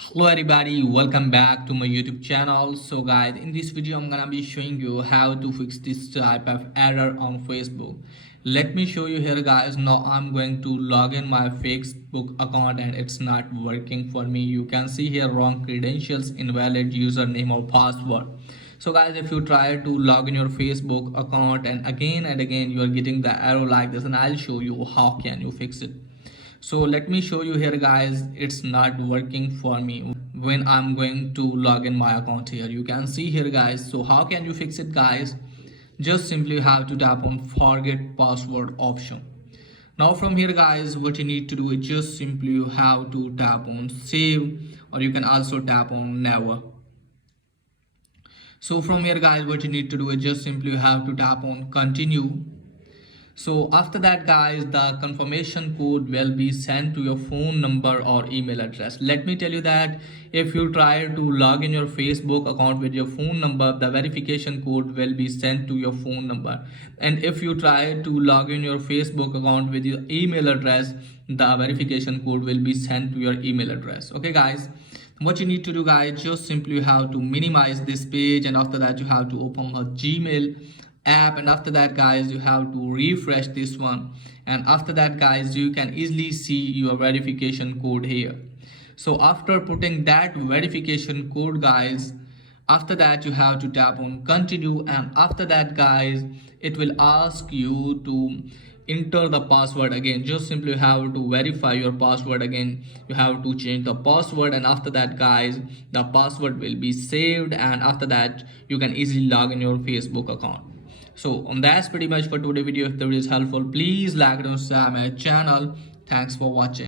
Hello everybody, welcome back to my YouTube channel. So guys, in this video I'm gonna be showing you how to fix this type of error on Facebook. Let me show you here guys. Now I'm going to log in my Facebook account and it's not working for me. You can see here wrong credentials, invalid username or password. So guys, if you try to log in your Facebook account and again you are getting the error like this, and I'll show you how can you fix it. So let me show you here guys, it's not working for me when I'm going to log in my account here. You can see here guys. So how can you fix it guys? Just simply have to tap on forget password option. Now from here guys, what you need to do is just simply you have to tap on save, or you can also tap on never. So from here guys, what you need to do is just simply you have to tap on continue. So after that guys, the confirmation code will be sent to your phone number or email address. Let me tell you that if you try to log in your Facebook account with your phone number, the verification code will be sent to your phone number. And if you try to log in your Facebook account with your email address, the verification code will be sent to your email address. Okay guys, what you need to do guys, just simply you have to minimize this page, and after that you have to open a Gmail app, and after that guys you have to refresh this one, and after that guys you can easily see your verification code here. So after putting that verification code guys, after that you have to tap on continue, and after that guys it will ask you to enter the password again. Just simply have to verify your password again. You have to change the password, and after that guys the password will be saved, and after that you can easily log in your Facebook account. So that's pretty much for today's video. If the video is helpful, please like and subscribe my channel. Thanks for watching.